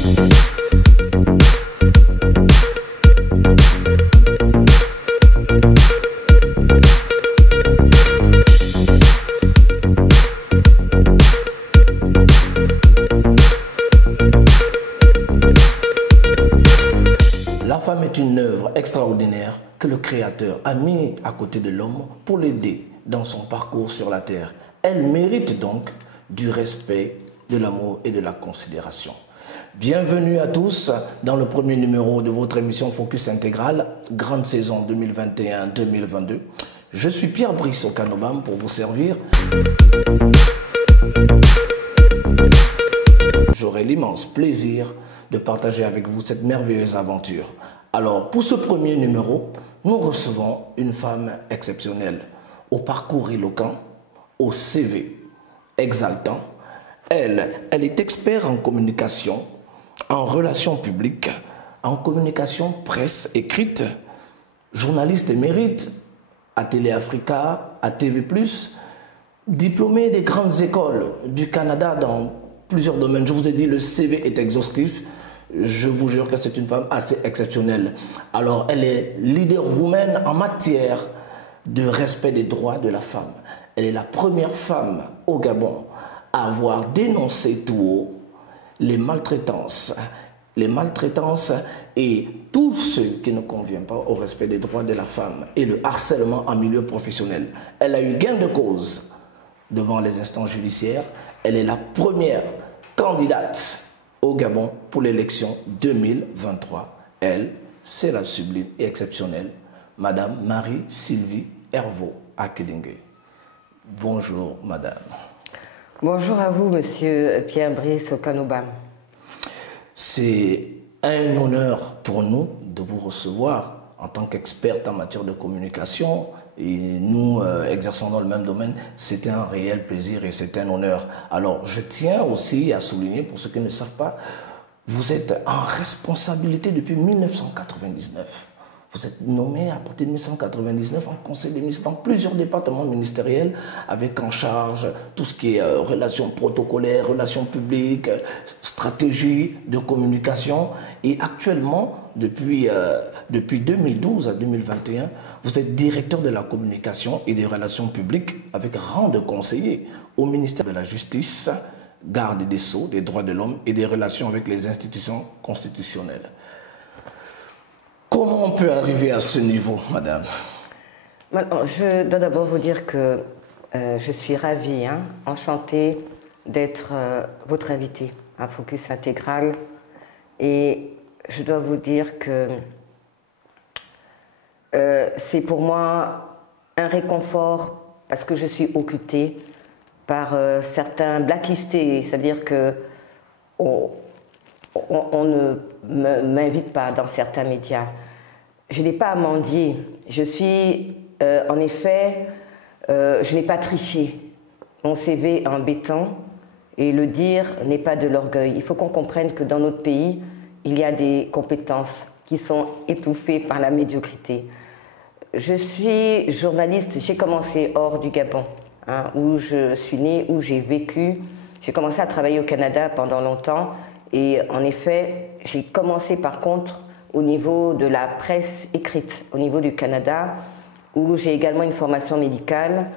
La femme est une œuvre extraordinaire que le Créateur a mis à côté de l'homme pour l'aider dans son parcours sur la terre. Elle mérite donc du respect, de l'amour et de la considération. Bienvenue à tous dans le premier numéro de votre émission Focus Intégral, grande saison 2021-2022. Je suis Pierre-Brice Okanobam pour vous servir. J'aurai l'immense plaisir de partager avec vous cette merveilleuse aventure. Alors, pour ce premier numéro, nous recevons une femme exceptionnelle, au parcours éloquent, au CV exaltant. Elle est experte en communication, en relations publiques, en communication presse écrite, journaliste émérite à Télé Africa, à TV+, diplômée des grandes écoles du Canada dans plusieurs domaines. Je vous ai dit, le CV est exhaustif. Je vous jure que c'est une femme assez exceptionnelle. Alors, elle est leader woman en matière de respect des droits de la femme. Elle est la première femme au Gabon à avoir dénoncé tout haut les maltraitances et tout ce qui ne convient pas au respect des droits de la femme et le harcèlement en milieu professionnel. Elle a eu gain de cause devant les instances judiciaires. Elle est la première candidate au Gabon pour l'élection 2023. Elle, c'est la sublime et exceptionnelle Madame Marie-Sylvie Hervaux Akedingue. Bonjour, Madame. Bonjour à vous, Monsieur Pierre-Brice Okanobam. C'est un honneur pour nous de vous recevoir en tant qu'experte en matière de communication. Et nous exerçons dans le même domaine. C'était un réel plaisir et c'est un honneur. Alors, je tiens aussi à souligner, pour ceux qui ne savent pas, vous êtes en responsabilité depuis 1999. Vous êtes nommé à partir de 1999 en conseil des ministres dans plusieurs départements ministériels avec en charge tout ce qui est relations protocolaires, relations publiques, stratégie de communication. Et actuellement, depuis 2012 à 2021, vous êtes directeur de la communication et des relations publiques avec rang de conseiller au ministère de la Justice, garde des Sceaux, des droits de l'homme et des relations avec les institutions constitutionnelles. Comment on peut arriver à ce niveau, madame? Maintenant, je dois d'abord vous dire que je suis ravie, enchantée d'être votre invitée à Focus Intégral. Et je dois vous dire que c'est pour moi un réconfort parce que je suis occultée par certains blacklistés, c'est-à-dire que on ne m'invite pas dans certains médias. Je n'ai pas à mendier. Je suis, en effet, je n'ai pas triché. Mon CV est en béton et le dire n'est pas de l'orgueil. Il faut qu'on comprenne que dans notre pays, il y a des compétences qui sont étouffées par la médiocrité. Je suis journaliste, j'ai commencé hors du Gabon, où je suis née, où j'ai vécu. J'ai commencé à travailler au Canada pendant longtemps. Et en effet, j'ai commencé par contre au niveau de la presse écrite, au niveau du Canada, où j'ai également une formation médicale.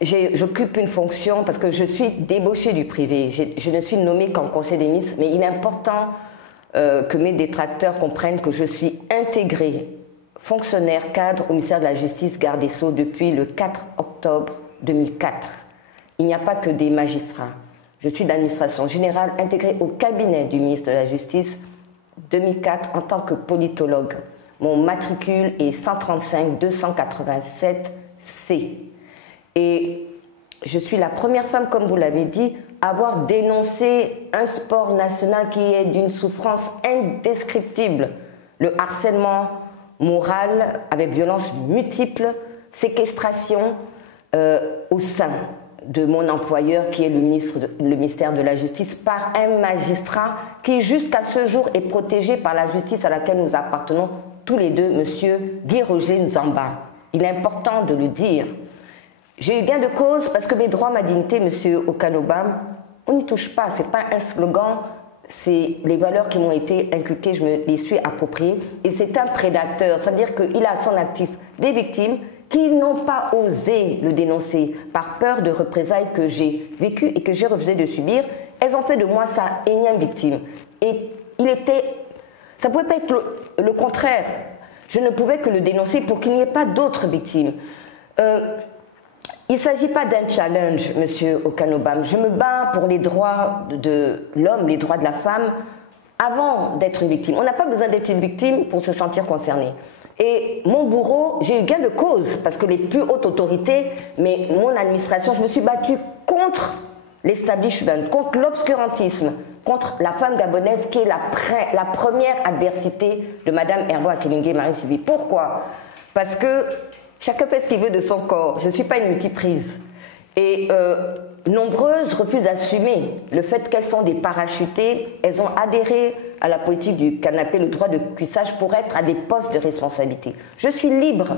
J'occupe une fonction parce que je suis débauchée du privé. Je ne suis nommée qu'en conseil des ministres, mais il est important que mes détracteurs comprennent que je suis intégrée, fonctionnaire cadre au ministère de la Justice, garde des Sceaux depuis le 4 octobre 2004. Il n'y a pas que des magistrats. Je suis d'administration générale intégrée au cabinet du ministre de la Justice 2004 en tant que politologue. Mon matricule est 135-287C. Et je suis la première femme, comme vous l'avez dit, à avoir dénoncé un sport national qui est d'une souffrance indescriptible. Le harcèlement moral avec violence multiple, séquestration au sein de mon employeur qui est le ministère de la Justice par un magistrat qui jusqu'à ce jour est protégé par la justice à laquelle nous appartenons tous les deux, monsieur Guy-Roger Nzamba. Il est important de le dire. J'ai eu gain de cause parce que mes droits, ma dignité, monsieur Okanobam, on n'y touche pas, ce n'est pas un slogan, c'est les valeurs qui m'ont été inculquées, je me les suis appropriées, et c'est un prédateur, c'est-à-dire qu'il a à son actif des victimes qui n'ont pas osé le dénoncer par peur de représailles que j'ai vécues et que j'ai refusé de subir. Elles ont fait de moi sa énième victime. Et ça ne pouvait pas être le contraire. Je ne pouvais que le dénoncer pour qu'il n'y ait pas d'autres victimes. Il ne s'agit pas d'un challenge, monsieur Okanobam. Je me bats pour les droits de l'homme, les droits de la femme, avant d'être une victime. On n'a pas besoin d'être une victime pour se sentir concerné. Et mon bourreau, j'ai eu gain de cause, parce que les plus hautes autorités, mais mon administration, je me suis battue contre l'establishment, contre l'obscurantisme, contre la femme gabonaise qui est la première adversité de Madame Herbo Akelingé Marie-Sylvie. Pourquoi? Parce que chacun fait ce qu'il veut de son corps. Je ne suis pas une multiprise. Et nombreuses refusent d'assumer le fait qu'elles sont des parachutées. Elles ont adhéré à la politique du canapé, le droit de cuissage, pour être à des postes de responsabilité. Je suis libre.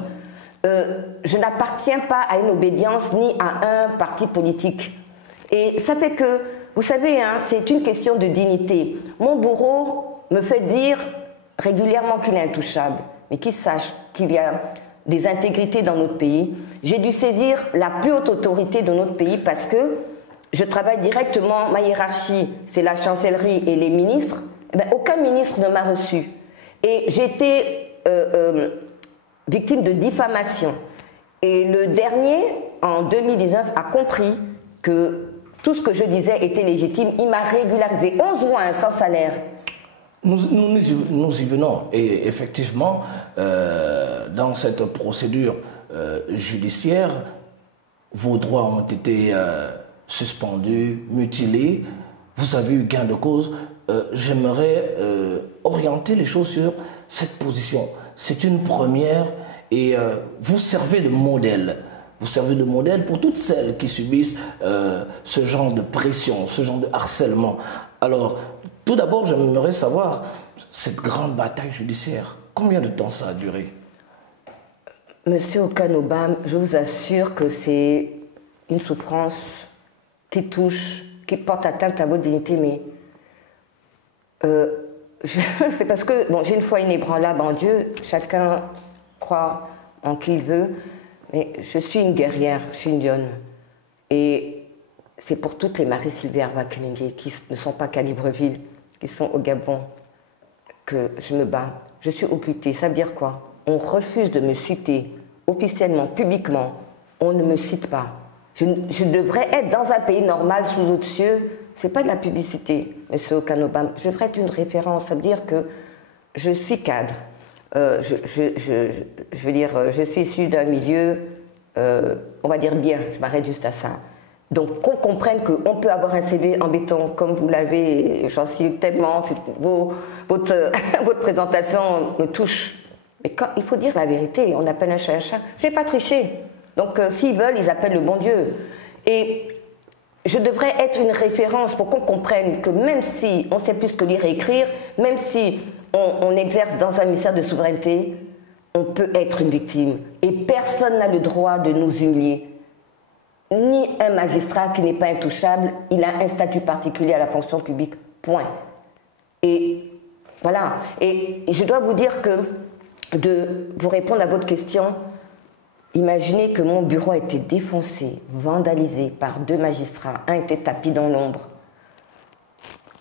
Je n'appartiens pas à une obédience ni à un parti politique. Et ça fait que, vous savez, hein, c'est une question de dignité. Mon bourreau me fait dire régulièrement qu'il est intouchable, mais qu'il sache qu'il y a des intégrités dans notre pays. J'ai dû saisir la plus haute autorité de notre pays parce que je travaille directement, ma hiérarchie, c'est la chancellerie et les ministres. Eh bien, aucun ministre ne m'a reçu. Et j'ai été victime de diffamation. Et le dernier, en 2019, a compris que tout ce que je disais était légitime. Il m'a régularisé 11 mois sans salaire. Nous y venons. Et effectivement, dans cette procédure judiciaire, vos droits ont été suspendus, mutilés. Vous avez eu gain de cause. J'aimerais orienter les choses sur cette position. C'est une première et vous servez de modèle. Vous servez de modèle pour toutes celles qui subissent ce genre de pression, ce genre de harcèlement. Alors, tout d'abord, j'aimerais savoir, cette grande bataille judiciaire, combien de temps ça a duré? Monsieur Okanobam, je vous assure que c'est une souffrance qui touche, qui porte atteinte à votre dignité, mais c'est parce que, bon, j'ai une foi inébranlable en Dieu, chacun croit en qui il veut, mais je suis une guerrière, je suis une lionne. Et c'est pour toutes les Marie-Sylvie Herbo Akelingé qui ne sont pas qu'à Libreville, qui sont au Gabon, que je me bats. Je suis occultée. Ça veut dire quoi? On refuse de me citer officiellement, publiquement. On ne me cite pas. Je devrais être dans un pays normal, sous d'autres cieux. Ce n'est pas de la publicité, monsieur Okanobam. Je devrais être une référence. Ça veut dire que je suis cadre. Je veux dire, je suis issue d'un milieu, on va dire bien, je m'arrête juste à ça. Donc qu'on comprenne qu'on peut avoir un CV en béton comme vous l'avez, j'en suis tellement, votre présentation me touche. Mais quand il faut dire la vérité, on appelle un chat un chat. Je n'ai pas triché. Donc s'ils veulent, ils appellent le bon Dieu. Et je devrais être une référence pour qu'on comprenne que même si on sait plus que lire et écrire, même si on exerce dans un ministère de souveraineté, on peut être une victime. Et personne n'a le droit de nous humilier. Ni un magistrat qui n'est pas intouchable, il a un statut particulier à la fonction publique, point. Et voilà. Et je dois vous dire que, pour répondre à votre question, imaginez que mon bureau a été défoncé, vandalisé par 2 magistrats. Un était tapis dans l'ombre.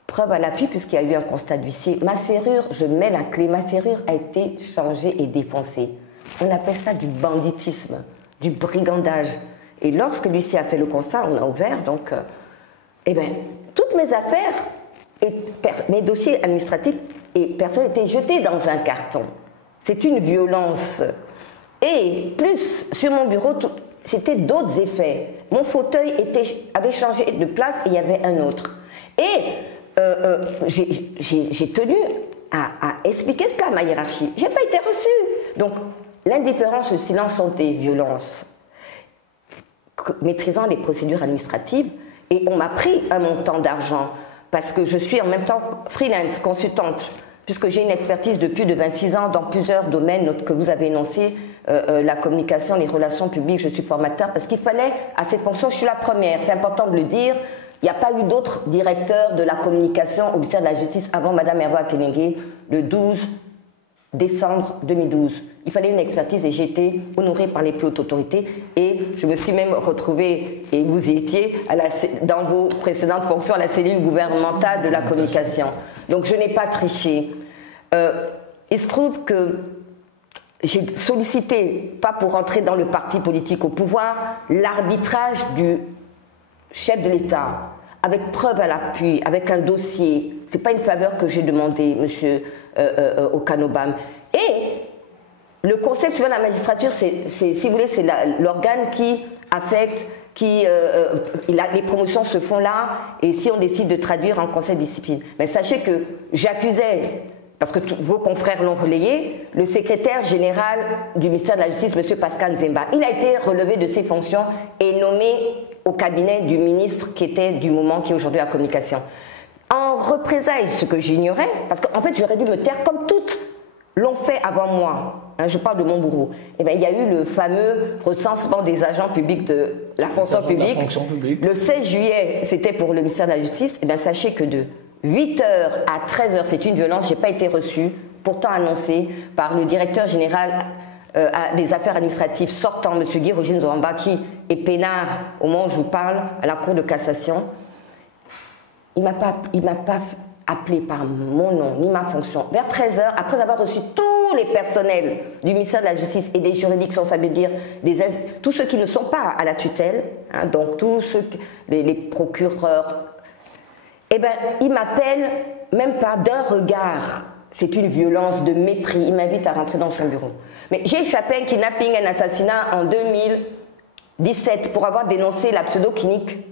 Preuve à l'appui, puisqu'il y a eu un constat d'huissier. Ma serrure, je mets la clé, ma serrure a été changée et défoncée. On appelle ça du banditisme, du brigandage. Et lorsque l'huissier a fait le constat, on a ouvert, donc, eh bien, toutes mes affaires, mes dossiers administratifs et personnels étaient jetés dans un carton. C'est une violence. Et plus, sur mon bureau, c'était d'autres effets. Mon fauteuil avait changé de place et il y avait un autre. Et j'ai tenu à expliquer cela à ma hiérarchie. Je n'ai pas été reçue. Donc, l'indifférence, le silence sont des violences. Maîtrisant les procédures administratives, et on m'a pris un montant d'argent parce que je suis en même temps freelance, consultante, puisque j'ai une expertise de plus de 26 ans dans plusieurs domaines que vous avez énoncés, la communication, les relations publiques, je suis formateur, parce qu'il fallait, à cette fonction, je suis la première, c'est important de le dire, Il n'y a pas eu d'autres directeurs de la communication au ministère de la Justice avant Mme Hervé Akelenge le 12 décembre 2012. Il fallait une expertise et j'ai été honorée par les plus hautes autorités et je me suis même retrouvée, et vous y étiez, dans vos précédentes fonctions à la cellule gouvernementale de la communication. Donc je n'ai pas triché. Il se trouve que j'ai sollicité, pas pour entrer dans le parti politique au pouvoir, l'arbitrage du chef de l'État, avec preuve à l'appui, avec un dossier. Ce n'est pas une faveur que j'ai demandé, M. Okanobam. Et le Conseil supérieur de la magistrature, si vous voulez, c'est l'organe qui affecte, les promotions se font là, et si on décide de traduire en conseil de discipline. Mais sachez que j'accusais, parce que vos confrères l'ont relayé, le secrétaire général du ministère de la Justice, M. Pascal Zemba. Il a été relevé de ses fonctions et nommé au cabinet du ministre qui était du moment, qui est aujourd'hui à la communication. En représailles, ce que j'ignorais, parce qu'en fait j'aurais dû me taire comme toutes l'ont fait avant moi, hein, je parle de mon bourreau, et bien, il y a eu le fameux recensement des agents publics de la fonction publique. Le 16 juillet, c'était pour le ministère de la Justice, et bien sachez que de 8h à 13h, c'est une violence, je n'ai pas été reçue, pourtant annoncée par le directeur général des affaires administratives sortant, M. Guy Roger Nzouamba, qui est peinard au moment où je vous parle, à la Cour de cassation. Il ne m'a pas appelé par mon nom ni ma fonction. Vers 13h, après avoir reçu tous les personnels du ministère de la Justice et des juridictions, ça veut dire tous ceux qui ne sont pas à la tutelle, hein, donc tous ceux, les procureurs, eh bien, il m'appelle même pas d'un regard. C'est une violence de mépris. Il m'invite à rentrer dans son bureau. Mais j'ai échappé à un kidnapping, un assassinat en 2017 pour avoir dénoncé la pseudo-clinique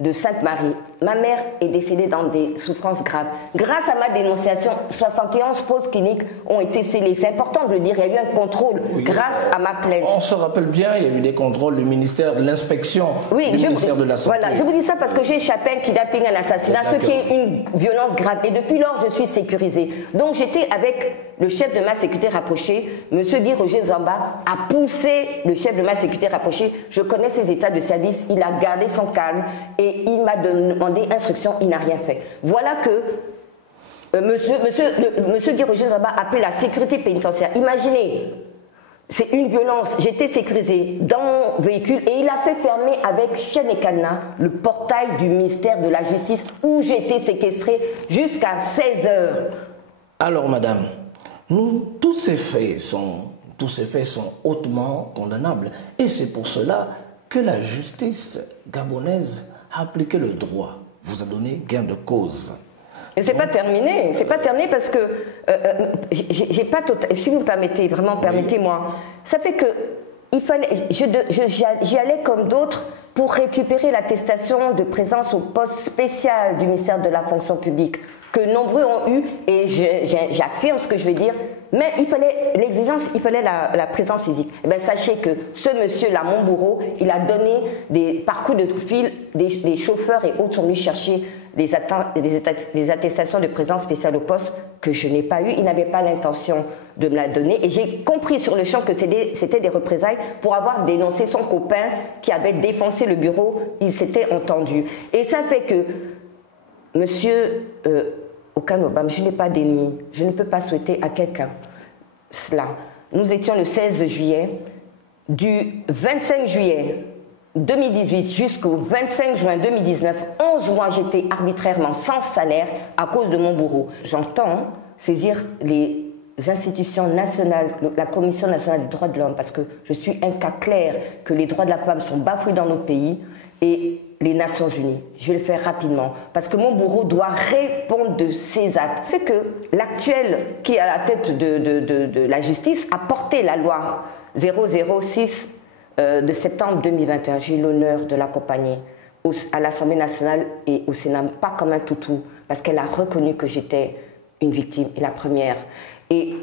de Sainte-Marie. Ma mère est décédée dans des souffrances graves. Grâce à ma dénonciation, 71 pauses cliniques ont été scellées. C'est important de le dire, il y a eu un contrôle grâce à ma plainte. On se rappelle bien, il y a eu des contrôles du ministère de l'Inspection, du ministère de la Santé. Voilà, je vous dis ça parce que j'ai échappé à un kidnapping, un assassinat, ce qui est une violence grave. Et depuis lors, je suis sécurisée. Donc j'étais avec le chef de ma sécurité rapprochée, M. Guy Roger Nzouamba, a poussé le chef de ma sécurité rapprochée. Je connais ses états de service, il a gardé son calme et il m'a demandé instruction, il n'a rien fait. Voilà que monsieur Guy Roger Nzouamba a appelé la sécurité pénitentiaire. Imaginez, c'est une violence. J'étais sécurisée dans mon véhicule et il a fait fermer avec chaîne et cadenas le portail du ministère de la Justice où j'étais séquestrée jusqu'à 16h. Alors madame, tous ces faits sont hautement condamnables. Et c'est pour cela que la justice gabonaise a appliqué le droit, vous a donné gain de cause. Mais c'est pas terminé, parce que j'ai pas si vous me permettez, vraiment permettez-moi, ça fait que il fallait, j'y allais comme d'autres pour récupérer l'attestation de présence au poste spécial du ministère de la fonction publique que nombreux ont eu, et j'affirme ce que je vais dire, mais il fallait l'exigence, il fallait la présence physique. Et bien, sachez que ce monsieur-là, mon bourreau, il a donné par coups de fil, des chauffeurs et autres sont venus chercher des attestations de présence spéciale au poste que je n'ai pas eu. Il n'avait pas l'intention de me la donner, et j'ai compris sur le champ que c'était des représailles pour avoir dénoncé son copain qui avait défoncé le bureau. Il s'était entendu. Et ça fait que monsieur Okanobam, je n'ai pas d'ennemi, je ne peux pas souhaiter à quelqu'un cela. Nous étions le 16 juillet, du 25 juillet 2018 jusqu'au 25 juin 2019, 11 mois j'étais arbitrairement sans salaire à cause de mon bourreau. J'entends saisir les institutions nationales, la Commission nationale des droits de l'homme, parce que je suis un cas clair que les droits de la femme sont bafoués dans notre pays, et les Nations Unies. Je vais le faire rapidement, parce que mon bourreau doit répondre de ses actes. C'est que l'actuel qui est à la tête de la justice a porté la loi 006 de septembre 2021. J'ai eu l'honneur de l'accompagner à l'Assemblée nationale et au Sénat, pas comme un toutou, parce qu'elle a reconnu que j'étais une victime, et la première. Et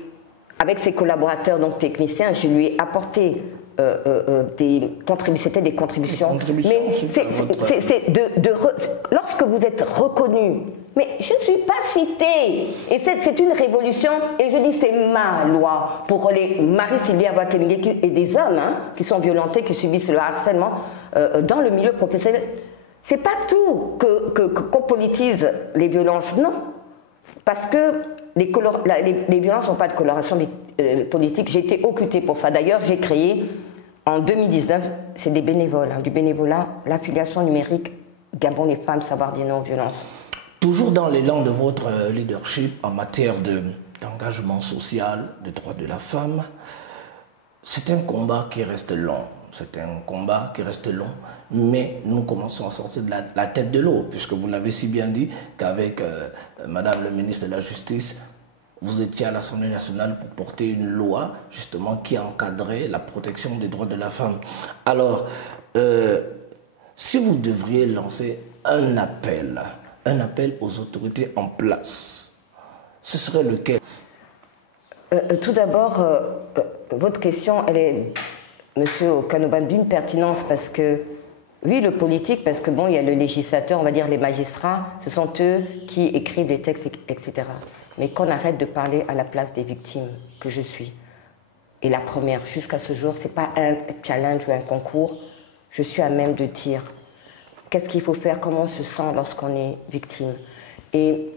avec ses collaborateurs, donc techniciens, je lui ai apporté c'était des contributions. Mais lorsque vous êtes reconnu, mais je ne suis pas citée. Et c'est une révolution, et je dis c'est ma loi pour les Marie-Sylvia Wakelenge et des hommes qui sont violentés, qui subissent le harcèlement dans le milieu professionnel. C'est pas tout qu'on politise les violences, non. Parce que les violences n'ont pas de coloration politique. J'ai été occultée pour ça. D'ailleurs, j'ai créé, en 2019, c'est des bénévoles, du bénévolat, l'affiliation numérique Gabon les femmes, savoir dire non aux violences. Toujours dans l'élan de votre leadership en matière d'engagement social, de droits de la femme, c'est un combat qui reste long. C'est un combat qui reste long, mais nous commençons à sortir de la tête de l'eau, puisque vous l'avez si bien dit qu'avec Madame le ministre de la Justice, vous étiez à l'Assemblée nationale pour porter une loi justement qui encadrait la protection des droits de la femme. Alors, si vous devriez lancer un appel aux autorités en place, ce serait lequel? Tout d'abord, votre question, elle est, Monsieur Okanobam, d'une pertinence parce que, oui, le politique, parce que bon, il y a le législateur, on va dire les magistrats, ce sont eux qui écrivent les textes, etc. Mais qu'on arrête de parler à la place des victimes que je suis. Et la première, jusqu'à ce jour, ce n'est pas un challenge ou un concours, je suis à même de dire qu'est-ce qu'il faut faire, comment on se sent lorsqu'on est victime. Et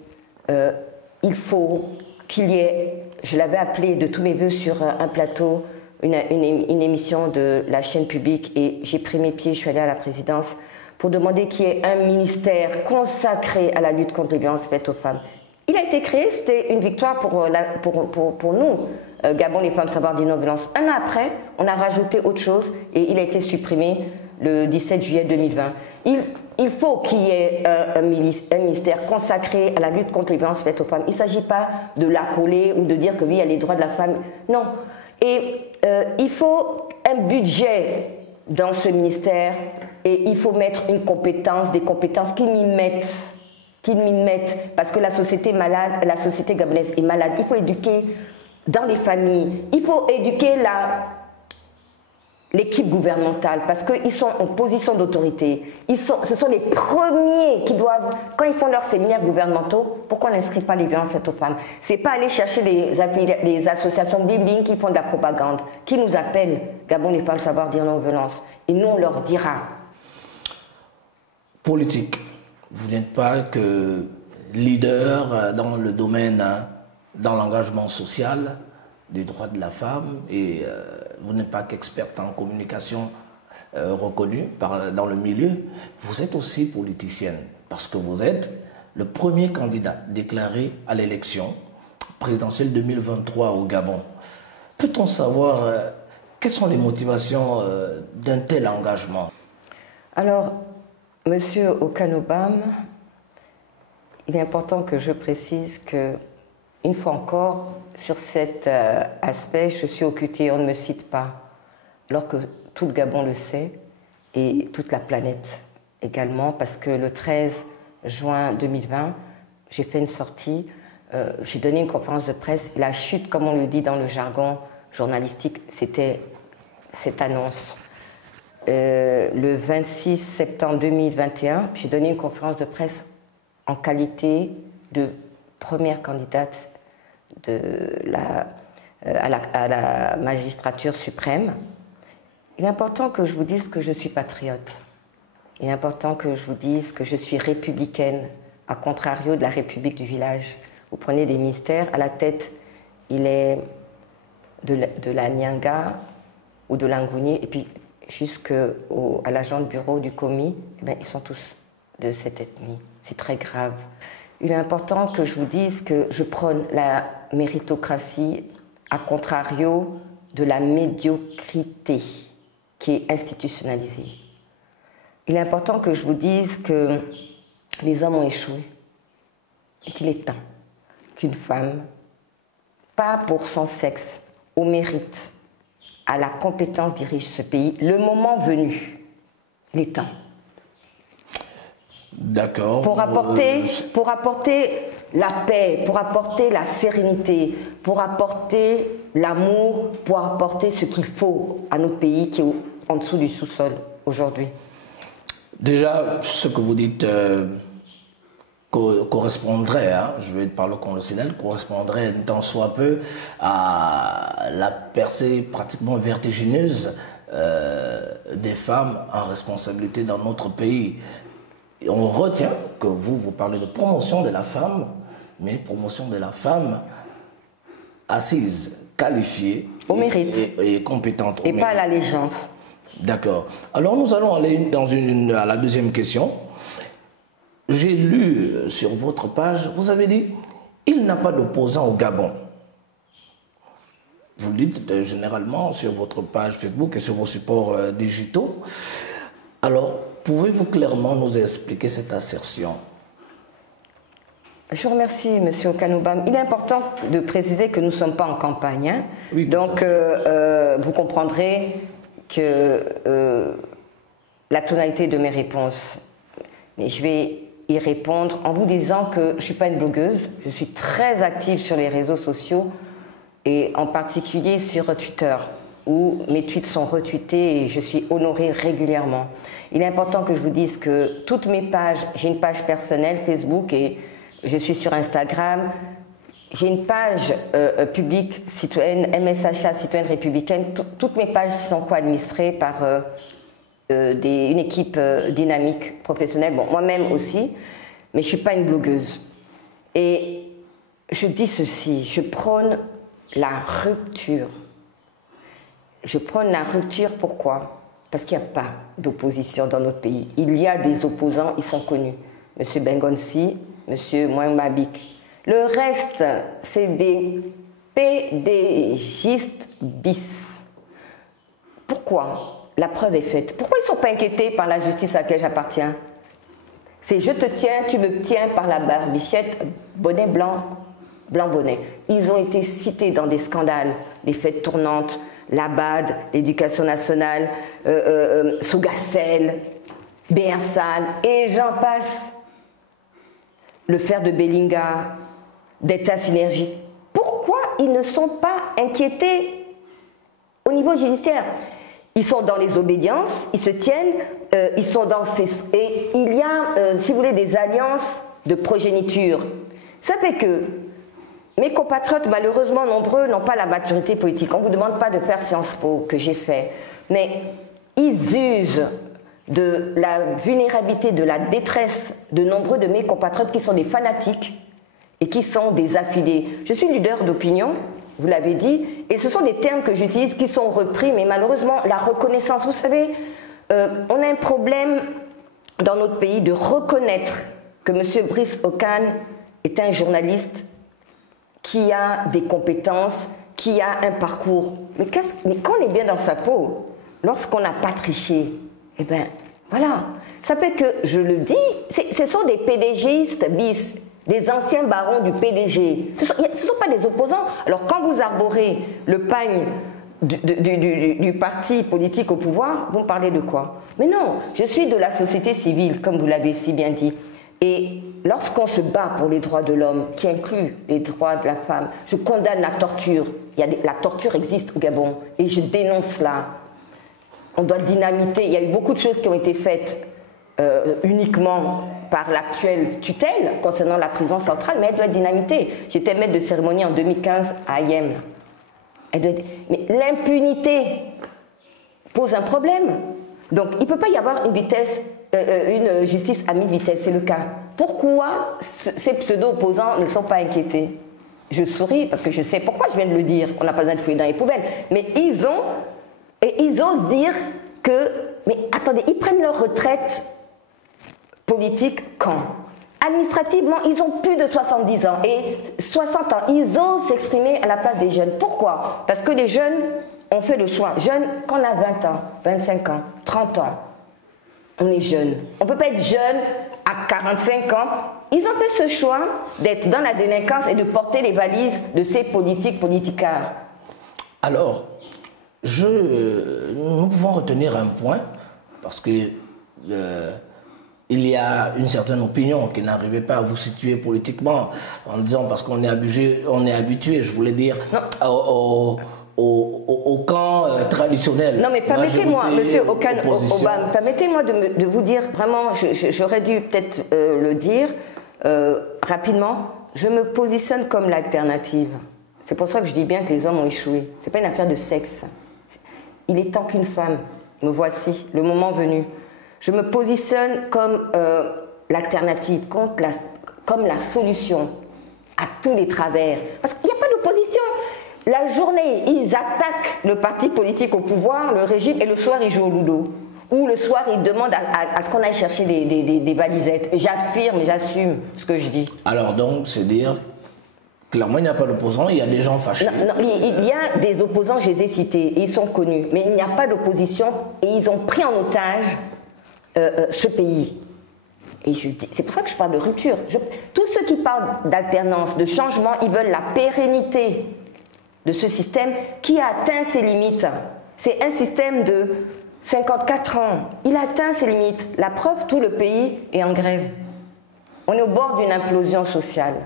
il faut qu'il y ait, je l'avais appelé de tous mes voeux sur un plateau, une émission de la chaîne publique, et j'ai pris mes pieds, je suis allée à la présidence pour demander qu'il y ait un ministère consacré à la lutte contre les violences faites aux femmes. Il a été créé, c'était une victoire pour nous, Gabon les femmes savoir dire non-violence. Un an après, on a rajouté autre chose et il a été supprimé le 17 juillet 2020. Il faut qu'il y ait un ministère consacré à la lutte contre les violences faites aux femmes. Il ne s'agit pas de l'accoler ou de dire que oui, il y a les droits de la femme. Non. Et il faut un budget dans ce ministère et il faut mettre des compétences qu'ils m'y mettent, parce que la société malade, la société gabonaise est malade. Il faut éduquer dans les familles, il faut éduquer l'équipe gouvernementale, parce qu'ils sont en position d'autorité. Ce sont les premiers qui doivent, quand ils font leurs séminaires gouvernementaux, pourquoi on n'inscrit pas les violences faites aux femmes? C'est pas aller chercher les associations bling qui font de la propagande, qui nous appellent, Gabon les femmes savoir dire non aux violences. Et nous, on leur dira. Politique. Vous n'êtes pas que leader dans le domaine, dans l'engagement social, des droits de la femme, et vous n'êtes pas qu'experte en communication reconnue dans le milieu, vous êtes aussi politicienne, parce que vous êtes le premier candidat déclaré à l'élection présidentielle 2023 au Gabon. Peut-on savoir quelles sont les motivations d'un tel engagement? Alors, Monsieur Okanobam, il est important que je précise que, une fois encore, sur cet aspect, je suis occultée, on ne me cite pas, alors que tout le Gabon le sait, et toute la planète également, parce que le 13 juin 2020, j'ai fait une sortie, j'ai donné une conférence de presse, la chute, comme on le dit dans le jargon journalistique, c'était cette annonce. Le 26 septembre 2021, j'ai donné une conférence de presse en qualité de première candidate à la magistrature suprême. Il est important que je vous dise que je suis patriote. Il est important que je vous dise que je suis républicaine, à contrario de la République du village. Vous prenez des ministères, à la tête, il est de la Nyanga ou de l'Angounié, et puis jusqu'à l'agent de bureau du commis, eh bien, ils sont tous de cette ethnie. C'est très grave. Il est important que je vous dise que je prône la méritocratie à contrario de la médiocrité qui est institutionnalisée. Il est important que je vous dise que les hommes ont échoué et qu'il est temps qu'une femme, pas pour son sexe, au mérite, à la compétence dirige ce pays, le moment venu, il est temps. D'accord. Pour apporter la paix, pour apporter la sérénité, pour apporter l'amour, pour apporter ce qu'il faut à notre pays qui est en dessous du sous-sol aujourd'hui. Déjà, ce que vous dites correspondrait, je vais parler au conditionnel, correspondrait tant soit peu à la percée pratiquement vertigineuse des femmes en responsabilité dans notre pays. on retient que vous parlez de promotion de la femme, mais promotion de la femme assise, qualifiée au mérite et compétente. Et pas à l'allégeance. D'accord. Alors nous allons aller à la deuxième question. J'ai lu sur votre page, vous avez dit, il n'a pas d'opposant au Gabon. Vous le dites généralement sur votre page Facebook et sur vos supports digitaux. Alors, pouvez-vous clairement nous expliquer cette assertion? Je vous remercie, M. Okanobam. Il est important de préciser que nous ne sommes pas en campagne. Hein. Oui, donc, vous comprendrez que la tonalité de mes réponses, mais je vais y répondre en vous disant que je ne suis pas une blogueuse, je suis très active sur les réseaux sociaux et en particulier sur Twitter, où mes tweets sont retweetés et je suis honorée régulièrement. Il est important que je vous dise que toutes mes pages, j'ai une page personnelle Facebook et je suis sur Instagram, j'ai une page publique citoyenne, MSHA, citoyenne républicaine, toutes mes pages sont co-administrées par une équipe dynamique, professionnelle, bon, moi-même aussi, mais je ne suis pas une blogueuse. Et je dis ceci, je prône la rupture. Je prône la rupture, pourquoi? Parce qu'il n'y a pas d'opposition dans notre pays. Il y a des opposants, ils sont connus. M. Bengonsi, M. Mouembabik. Le reste, c'est des PDGistes bis. Pourquoi? La preuve est faite. Pourquoi ils ne sont pas inquiétés par la justice à laquelle j'appartiens? C'est je te tiens, tu me tiens par la barbichette, bonnet blanc, blanc bonnet. Ils ont été cités dans des scandales, les fêtes tournantes, l'ABAD, l'éducation nationale, Sougacel, Béarsal, et j'en passe. Le fer de Bellinga, d'État Synergie. Pourquoi ils ne sont pas inquiétés au niveau judiciaire? Ils sont dans les obédiences, ils se tiennent, ils sont dans ces... Et il y a, si vous voulez, des alliances de progéniture. Ça fait que mes compatriotes, malheureusement nombreux, n'ont pas la maturité politique. On ne vous demande pas de faire Sciences Po, que j'ai fait. Mais ils usent de la vulnérabilité, de la détresse de nombreux de mes compatriotes qui sont des fanatiques et qui sont des affiliés. Je suis leader d'opinion, vous l'avez dit, et ce sont des termes que j'utilise qui sont repris, mais malheureusement, la reconnaissance, vous savez, on a un problème dans notre pays de reconnaître que M. Brice Okan est un journaliste qui a des compétences, qui a un parcours. Mais quand on est bien dans sa peau, lorsqu'on n'a pas triché, eh bien, voilà. Ça fait que, je le dis, ce sont des PDGistes bis, des anciens barons du PDG. Ce ne sont pas des opposants. Alors, quand vous arborez le pagne du parti politique au pouvoir, vous me parlez de quoi? Mais non, je suis de la société civile, comme vous l'avez si bien dit. Et lorsqu'on se bat pour les droits de l'homme, qui inclut les droits de la femme, je condamne la torture. La torture existe au Gabon, et je dénonce cela. On doit dynamiter. Il y a eu beaucoup de choses qui ont été faites uniquement par l'actuelle tutelle concernant la prison centrale, mais elle doit être dynamitée. J'étais maître de cérémonie en 2015 à Ayem. Mais l'impunité pose un problème. Donc il ne peut pas y avoir une justice à 1000 vitesses, c'est le cas. Pourquoi ces pseudo-opposants ne sont pas inquiétés? Je souris parce que je sais pourquoi je viens de le dire. On n'a pas besoin de fouiller dans les poubelles. Mais ils osent dire que... Mais attendez, ils prennent leur retraite politique quand? Administrativement, ils ont plus de 70 ans et 60 ans. Ils osent s'exprimer à la place des jeunes. Pourquoi? Parce que les jeunes ont fait le choix. Jeunes, quand on a 20 ans, 25 ans, 30 ans, on est jeune. On ne peut pas être jeune à 45 ans. Ils ont fait ce choix d'être dans la délinquance et de porter les valises de ces politicards. Alors, nous pouvons retenir un point, parce que il y a une certaine opinion qui n'arrivait pas à vous situer politiquement, en disant, parce qu'on est habitué, je voulais dire, au camp traditionnel. Non mais permettez-moi, monsieur Obama, permettez-moi de vous dire, vraiment, j'aurais dû peut-être le dire rapidement, je me positionne comme l'alternative. C'est pour ça que je dis bien que les hommes ont échoué. Ce n'est pas une affaire de sexe. Il est temps qu'une femme, me voici, le moment venu. Je me positionne comme l'alternative, comme la solution à tous les travers. Parce qu'il n'y a pas d'opposition. La journée, ils attaquent le parti politique au pouvoir, le régime, et le soir, ils jouent au ludo. Ou le soir, ils demandent à ce qu'on aille chercher des valisettes. J'affirme et j'assume ce que je dis. Alors donc, c'est dire, clairement, il n'y a pas d'opposants, il y a des gens fâchés. Non, il y a des opposants, je les ai cités, ils sont connus. Mais il n'y a pas d'opposition et ils ont pris en otage ce pays. Et c'est pour ça que je parle de rupture. Tous ceux qui parlent d'alternance, de changement, ils veulent la pérennité de ce système qui a atteint ses limites. C'est un système de 54 ans. Il atteint ses limites. La preuve, tout le pays est en grève. On est au bord d'une implosion sociale.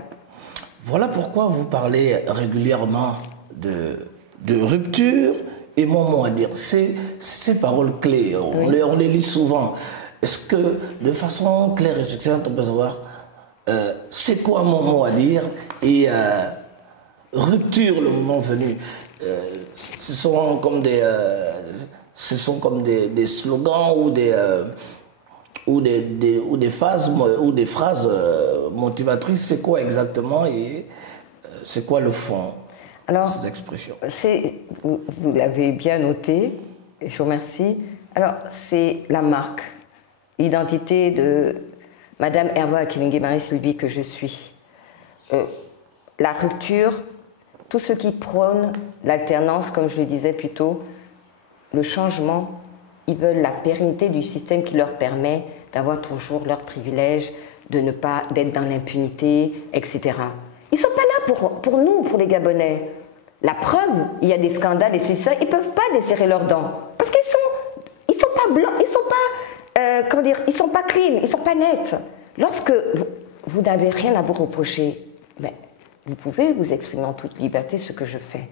Voilà pourquoi vous parlez régulièrement de rupture et mon mot à dire. Ces paroles clés, on les lit souvent. Est-ce que, de façon claire et succincte, on peut savoir c'est quoi mon mot à dire et rupture le moment venu? Ce sont comme des slogans ou des phrases motivatrices. C'est quoi exactement et c'est quoi le fond de ces expressions? Vous l'avez bien noté, et je vous remercie. Alors, c'est la marque, l'identité de Madame Herva Akilingue Marie-Sylvie que je suis. La rupture, tous ceux qui prônent l'alternance, comme je le disais plus tôt, le changement, ils veulent la pérennité du système qui leur permet d'avoir toujours leurs privilèges, de ne pas d'être dans l'impunité, etc. Ils ne sont pas là pour nous, pour les Gabonais. La preuve, il y a des scandales et ceci, ils ne peuvent pas desserrer leurs dents. Parce qu'ils sont pas blancs, ils sont pas, ils sont pas clean, ils ne sont pas nets. Lorsque vous n'avez rien à vous reprocher, mais vous pouvez vous exprimer en toute liberté ce que je fais.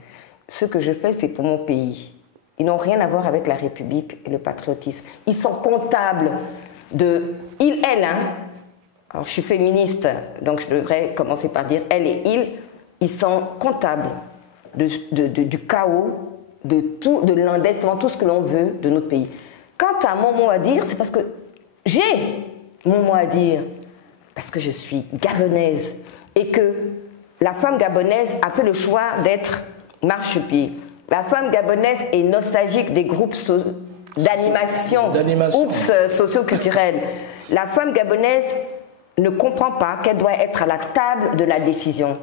Ce que je fais, c'est pour mon pays. Ils n'ont rien à voir avec la République et le patriotisme. Ils sont comptables de... elle, hein. Alors, je suis féministe, donc je devrais commencer par dire elle et ils sont comptables du chaos, de l'endettement, tout ce que l'on veut de notre pays. Quant à mon mot à dire, c'est parce que j'ai mon mot à dire, parce que je suis gabonaise et que la femme gabonaise a fait le choix d'être marchepied. La femme gabonaise est nostalgique des groupes d'animation socio-culturelle. La femme gabonaise ne comprend pas qu'elle doit être à la table de la décision.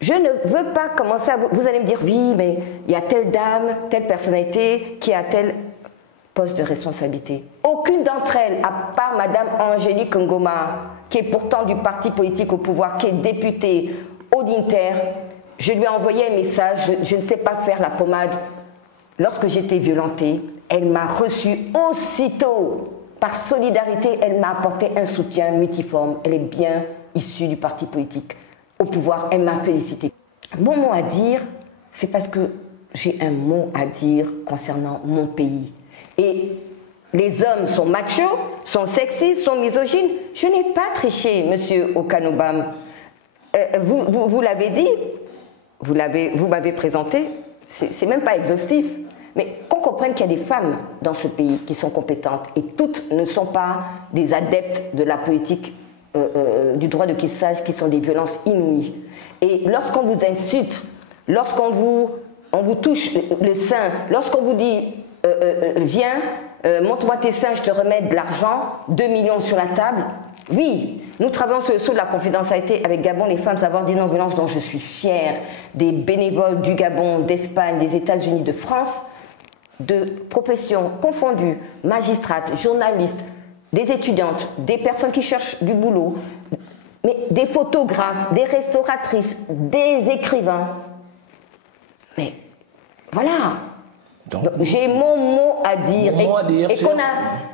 Je ne veux pas commencer à vous allez me dire, oui, mais il y a telle dame, telle personnalité qui a tel poste de responsabilité. Aucune d'entre elles, à part Madame Angélique Ngoma, qui est pourtant du parti politique au pouvoir, qui est députée au d'Inter, je lui ai envoyé un message, je ne sais pas faire la pommade. Lorsque j'étais violentée, elle m'a reçue aussitôt. Par solidarité, elle m'a apporté un soutien multiforme. Elle est bien issue du parti politique au pouvoir. Elle m'a félicité. Mon mot à dire, c'est parce que j'ai un mot à dire concernant mon pays. Et les hommes sont machos, sont sexistes, sont misogynes. Je n'ai pas triché, monsieur Okanobam. Vous l'avez dit, vous m'avez présenté, c'est même pas exhaustif. Mais qu'on comprenne qu'il y a des femmes dans ce pays qui sont compétentes et toutes ne sont pas des adeptes de la politique du droit de cuissage qui sont des violences inouïes. Et lorsqu'on vous insulte, lorsqu'on vous touche le sein, lorsqu'on vous dit viens, montre-moi tes seins, je te remets de l'argent, 2 millions sur la table. Oui, nous travaillons sur le sceau de la confidentialité avec Gabon, les femmes savoir des non-violences dont je suis fière, des bénévoles du Gabon, d'Espagne, des États-Unis, de France, de professions confondues, magistrates, journalistes, des étudiantes, des personnes qui cherchent du boulot, mais des photographes, des restauratrices, des écrivains. Mais voilà. Donc, j'ai mon mot à dire. Et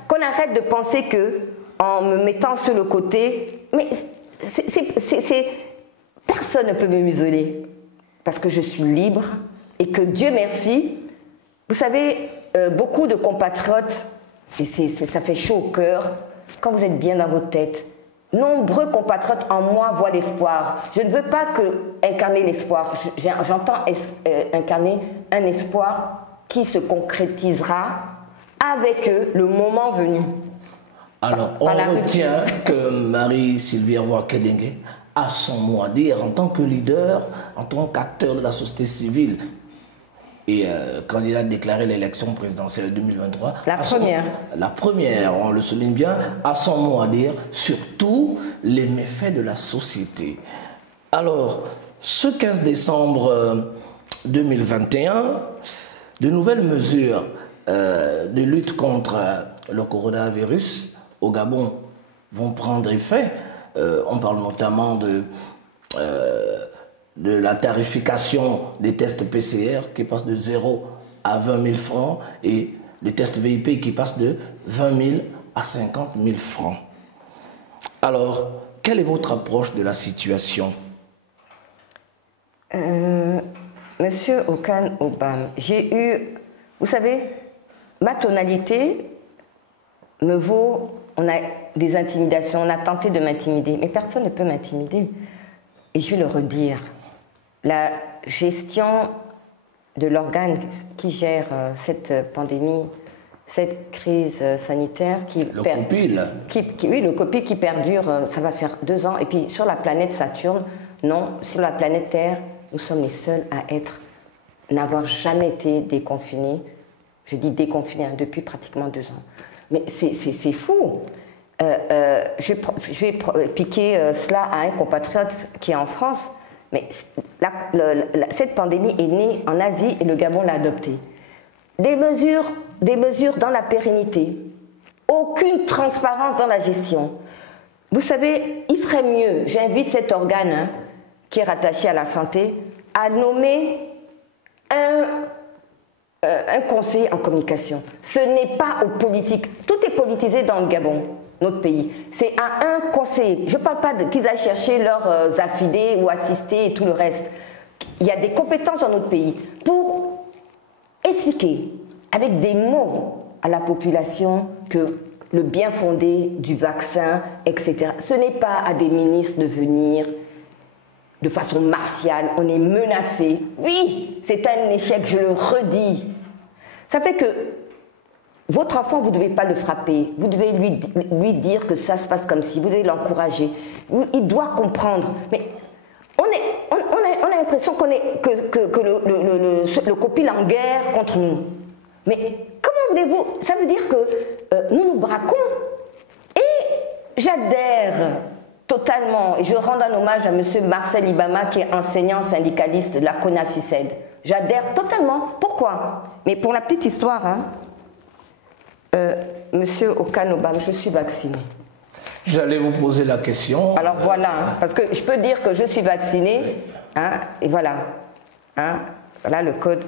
qu'on arrête de penser que, en me mettant sur le côté, mais personne ne peut me museler. Parce que je suis libre et que Dieu merci. Vous savez, beaucoup de compatriotes, et ça fait chaud au cœur, quand vous êtes bien dans votre tête, nombreux compatriotes en moi voient l'espoir. Je ne veux pas incarner l'espoir, j'entends incarner un espoir qui se concrétisera avec eux le moment venu. Alors, on retient que Marie-Sylvie Hervois-Kédingué a son mot à dire en tant que leader, en tant qu'acteur de la société civile et candidat déclaré à l'élection présidentielle 2023. La première, on le souligne bien, a son mot à dire sur tous les méfaits de la société. Alors, ce 15 décembre 2021, de nouvelles mesures de lutte contre le coronavirus au Gabon vont prendre effet. On parle notamment de la tarification des tests PCR qui passe de 0 à 20 000 francs et des tests VIP qui passent de 20 000 à 50 000 francs. Alors, quelle est votre approche de la situation? Monsieur Okan Obam, j'ai eu, vous savez, ma tonalité me vaut, on a des intimidations, on a tenté de m'intimider, mais personne ne peut m'intimider. Et je vais le redire, la gestion de l'organe qui gère cette pandémie, cette crise sanitaire le COPIL. Oui, le COPIL qui perdure, ça va faire 2 ans. Et puis sur la planète Saturne, non, sur la planète Terre, nous sommes les seuls à n'avoir jamais été déconfinés. Je dis déconfinés depuis pratiquement 2 ans. Mais c'est fou. Je vais piquer cela à un compatriote qui est en France. Mais cette pandémie est née en Asie et le Gabon l'a adoptée. Des mesures dans la pérennité. Aucune transparence dans la gestion. Vous savez, il ferait mieux, j'invite cet organe qui est rattaché à la santé, à nommer un conseiller en communication. Ce n'est pas aux politiques. Tout est politisé dans le Gabon, notre pays. C'est à un conseiller. Je ne parle pas qu'ils aillent chercher leurs affidés ou assistés et tout le reste. Il y a des compétences dans notre pays pour expliquer avec des mots à la population que le bien fondé du vaccin, etc. Ce n'est pas à des ministres de venir de façon martiale, on est menacé. Oui, c'est un échec, je le redis. Ça fait que votre enfant, vous ne devez pas le frapper, vous devez lui dire que ça se passe comme si, vous devez l'encourager. Il doit comprendre. Mais on a l'impression que le COPIL est en guerre contre nous. Mais comment voulez-vous? Ça veut dire que nous nous braquons. Et j'adhère totalement, et je veux rendre un hommage à M. Marcel Ibama qui est enseignant syndicaliste de la CONACICED. J'adhère totalement. Pourquoi? Mais pour la petite histoire, M. Okan Obam, je suis vaccinée. J'allais vous poser la question. Alors voilà, parce que je peux dire que je suis vaccinée, et voilà. Voilà le code,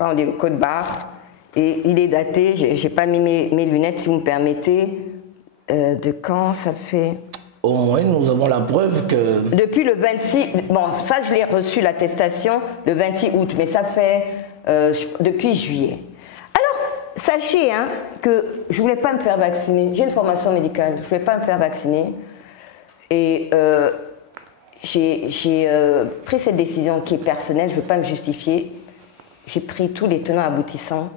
on dit le code barre, et il est daté, je n'ai pas mis mes lunettes si vous me permettez, de quand ça fait... Au moins, nous avons la preuve que... Depuis le 26... Bon, ça, je l'ai reçu, l'attestation, le 26 août, mais ça fait depuis juillet. Alors, sachez que je ne voulais pas me faire vacciner. J'ai une formation médicale, je ne voulais pas me faire vacciner. Et j'ai pris cette décision qui est personnelle, je ne veux pas me justifier. J'ai pris tous les tenants aboutissants.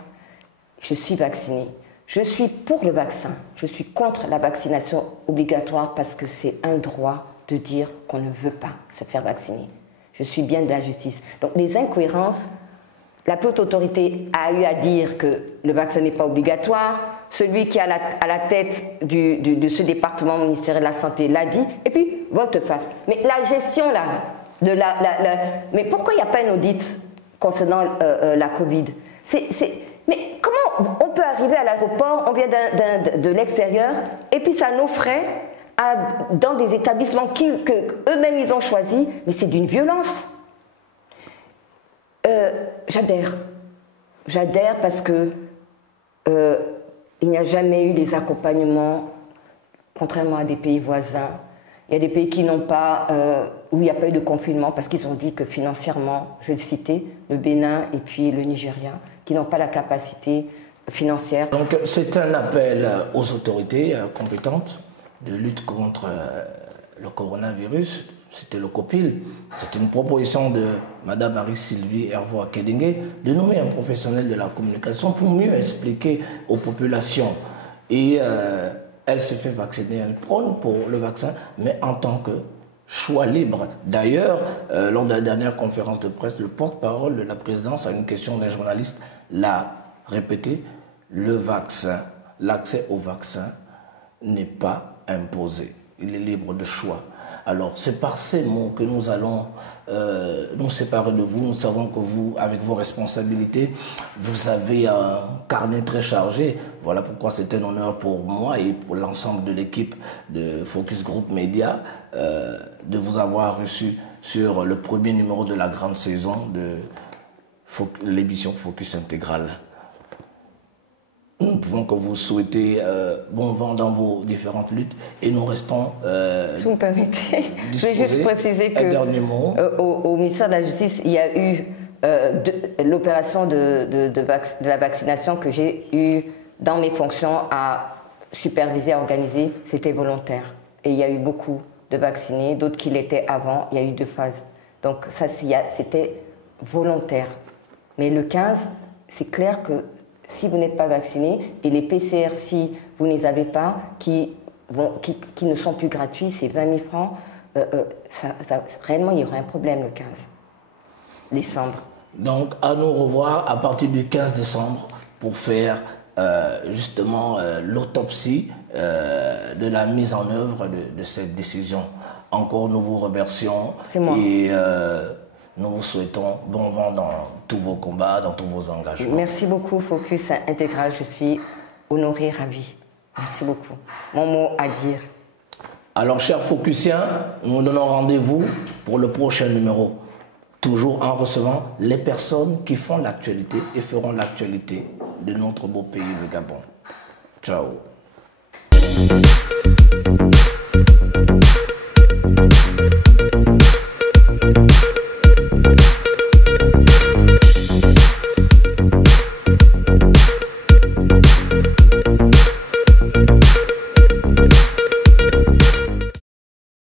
Je suis vaccinée. Je suis pour le vaccin, je suis contre la vaccination obligatoire parce que c'est un droit de dire qu'on ne veut pas se faire vacciner. Je suis bien de la justice. Donc les incohérences, la haute autorité a eu à dire que le vaccin n'est pas obligatoire, celui qui est à la tête de ce département ministériel de la Santé l'a dit, et puis volte-face. Mais la gestion là, mais pourquoi il n'y a pas un audit concernant la Covid? Mais comment on peut arriver à l'aéroport, on vient de l'extérieur, et puis ça nos frais dans des établissements qu'eux-mêmes ils ont choisis, mais c'est d'une violence. J'adhère. J'adhère parce que il n'y a jamais eu des accompagnements, contrairement à des pays voisins. Il y a des pays qui n'ont pas, où il n'y a pas eu de confinement parce qu'ils ont dit que financièrement, je vais le citer, le Bénin et puis le Nigeria, qui n'ont pas la capacité financière. Donc c'est un appel aux autorités compétentes de lutte contre le coronavirus. C'était le COPIL. C'est une proposition de Mme Marie-Sylvie Hervois-Kédingué de nommer un professionnel de la communication pour mieux expliquer aux populations. Et elle s'est fait vacciner, elle prône pour le vaccin, mais en tant que choix libre. D'ailleurs, lors de la dernière conférence de presse, le porte-parole de la présidence, à une question d'un journaliste, l'a répété, le vaccin, l'accès au vaccin n'est pas imposé. Il est libre de choix. Alors, c'est par ces mots que nous allons nous séparer de vous. Nous savons que vous, avec vos responsabilités, vous avez un carnet très chargé. Voilà pourquoi c'est un honneur pour moi et pour l'ensemble de l'équipe de Focus Group Média de vous avoir reçu sur le premier numéro de la grande saison de l'émission Focus Intégral. Nous ne pouvons que vous souhaiter bon vent dans vos différentes luttes et nous restons. Si vous me permettez, je vais juste préciser que au ministère de la Justice, il y a eu l'opération de la vaccination que j'ai eue dans mes fonctions à superviser, à organiser, c'était volontaire. Et il y a eu beaucoup de vaccinés, d'autres qui l'étaient avant, il y a eu 2 phases. Donc ça, c'était volontaire. Mais le 15, c'est clair que si vous n'êtes pas vacciné, et les PCR, si vous ne les avez pas, qui ne sont plus gratuits, c'est 20 000 francs, réellement, il y aurait un problème le 15 décembre. Donc, à nous revoir à partir du 15 décembre pour faire justement l'autopsie de la mise en œuvre de cette décision. Encore, nous vous remercions. C'est moi. Et nous vous souhaitons bon vent dans tous vos combats, dans tous vos engagements. Merci beaucoup, Focus Intégral. Je suis honorée, ravie. Merci beaucoup. Mon mot à dire. Alors, chers Focusiens, nous nous donnons rendez-vous pour le prochain numéro. Toujours en recevant les personnes qui font l'actualité et feront l'actualité de notre beau pays, le Gabon. Ciao.